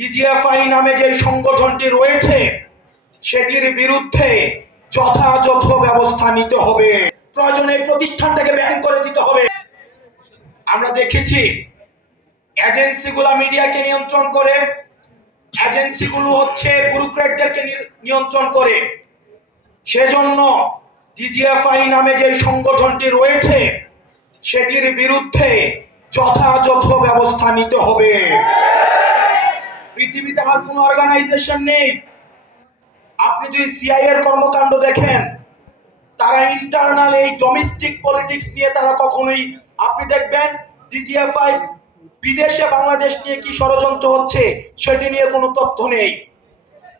DGFI নামে যে সংগঠনটি রয়েছে, সেটির বিরুদ্ধে যথাযথ ব্যবস্থা নিতে হবে। প্রয়োজনে প্রতিষ্ঠানটাকে ব্যান করে দিতে হবে। আমরা দেখেছি, এজেন্সিগুলো মিডিয়াকে নিয়ন্ত্রণ করে, এজেন্সিগুলো হচ্ছে ব্যুরোক্রেটদেরকে নিয়ন্ত্রণ করে। সেজন্য ডিজিএফআই নামে যে সংগঠনটি রয়েছে, সেটির বিরুদ্ধে যথাযথ ব্যবস্থা নিতে হবে। পৃথিবীতে আর কোন অর্গানাইজেশন নেই। আপনি যদি সিআই এর কর্মকাণ্ড দেখেন, তারা ইন্টারনাল এই ডোমেস্টিক পলিটিক্স নিয়ে তারা কখনোই, আপনি দেখবেন ডিজিএফআই বিদেশে বাংলাদেশ নিয়ে কি ষড়যন্ত্র হচ্ছে, সেটি নিয়ে কোনো তথ্য নেই।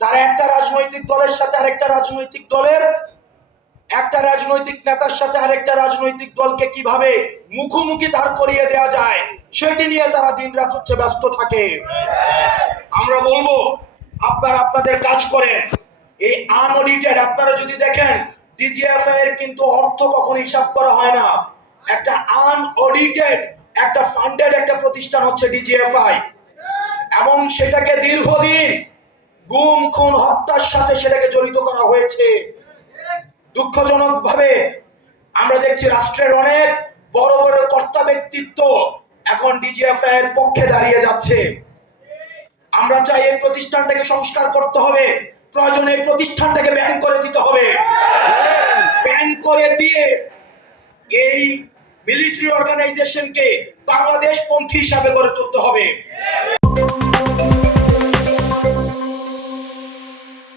তারা একটা রাজনৈতিক দলের সাথে আরেকটা রাজনৈতিক দলের, একটা রাজনৈতিক নেতার সাথে আরেকটা রাজনৈতিক দলকে কীভাবে মুখোমুখি দাঁড় করিয়ে দেওয়া যায়, সেটি নিয়ে তারা দিনরাত হচ্ছে ব্যস্ত থাকে। আমরা বলব, আপনারা আপনাদের কাজ করেন। এই আনঅডিটেড আপনারা যদি দেখেন ডিজিএফআই এর কিন্তু অর্থ কখনো হিসাব করা হয় না। একটা আনঅডিটেড একটা ফান্ডেড একটা প্রতিষ্ঠান হচ্ছে ডিজিএফআই এবং সেটাকে দীর্ঘদিন গুম, খুন, হত্যার সাথে সেটাকে জড়িত করা হয়েছে। দুঃখজনক ভাবে আমরা দেখছি রাষ্ট্রের অনেক বড় বড় কর্তা ব্যক্তিত্ব এখন ডিজিএফআই এর পক্ষে দাঁড়িয়ে যাচ্ছে। আমরা চাই এই প্রতিষ্ঠানটাকে সংস্কার করতে হবে। প্রয়োজন এই প্রতিষ্ঠানটাকে ব্যান করে দিতে হবে। ব্যান করে দিয়ে এই মিলিটারি অর্গানাইজেশনকে বাংলাদেশ পন্থী হিসাবে গড়ে তুলতে হবে।